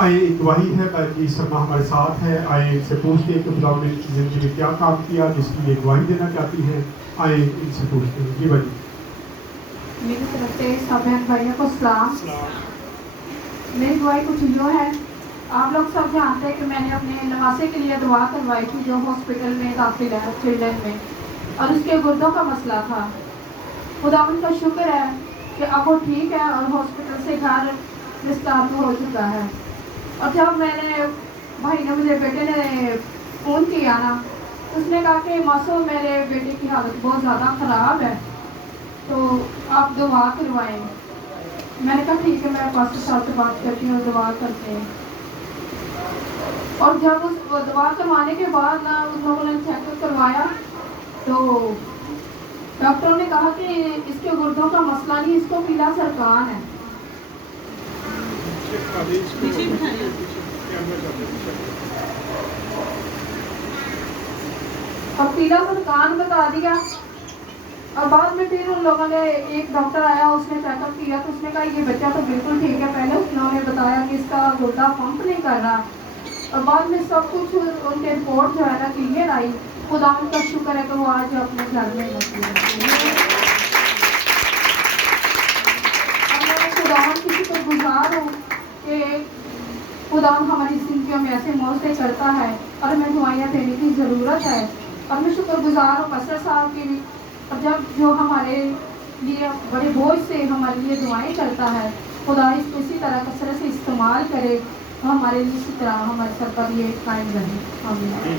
آئے ایک گواہی ہے کہ سلمہ ہمارے ساتھ ہے. آئے ان سے پوچھتے ہیں کہ خدا نے ان کی زندگی میں کیا کام کیا جس کی یہ گواہی دینا چاہتی ہے. آئے ان سے پوچھتے ہیں. جی بھائی. میری طرف سے سب بہن بھائیوں کو سلام. میری گواہی کچھ یوں ہے. آپ لوگ سب جانتے ہیں کہ میں نے اپنے نواسے کے لیے دعا کروائی تھی جو ہاسپٹل میں داخل ہے چلڈرن میں, اور اس کے گردوں کا مسئلہ تھا. خدا ان کا شکر ہے کہ اب وہ ٹھیک ہے اور ہاسپٹل سے گھر ڈسچارج ہو چکا ہے. اور جب میں نے بھائی نے مجھے بیٹے نے فون کیا نا, اس نے کہا کہ ماسو میرے بیٹے کی حالت بہت زیادہ خراب ہے تو آپ دعا کروائیں. میں نے کہا ٹھیک ہے, میں پاسٹر صاحب سے بات کرتی ہوں, دعا کرتے ہیں. اور جب اس دعا کروانے کے بعد نا ان لوگوں نے چیک اپ کروایا تو ڈاکٹروں نے کہا کہ اس کے گردوں کا مسئلہ نہیں, اس کو پیلا سرطان ہے. اور پیلا سرطان بتا دیا. اور بعد میں پھر ان لوگوں نے ایک ڈاکٹر آیا, اس نے چیک اپ کیا تو اس نے کہا یہ بچہ تو بالکل ٹھیک ہے. پہلے انہوں نے بتایا کہ اس کا گردہ پمپ نہیں کر رہا, اور بعد میں سب کچھ ان کے رپورٹ جو ہے نا کلیئر آئی. خدا ان کا شکر ہے کہ وہ آج اپنے گھر میں خدا کی شکر گزار ہوں کہ خدا ہماری زندگیوں میں ایسے معجزے کرتا ہے اور ہمیں دعائیاں دینے کی ضرورت ہے. اور میں شکر گزار ہوں پاسٹر صاحب کی بھی, اور جب جو ہمارے لیے بڑے بوجھ سے ہمارے لیے دعائیں کرتا ہے, خدا اس کو اسی طرح کثرت سے استعمال کرے, ہمارے لیے اسی طرح ہمارے سر پر یہ قائم رہے. آمین.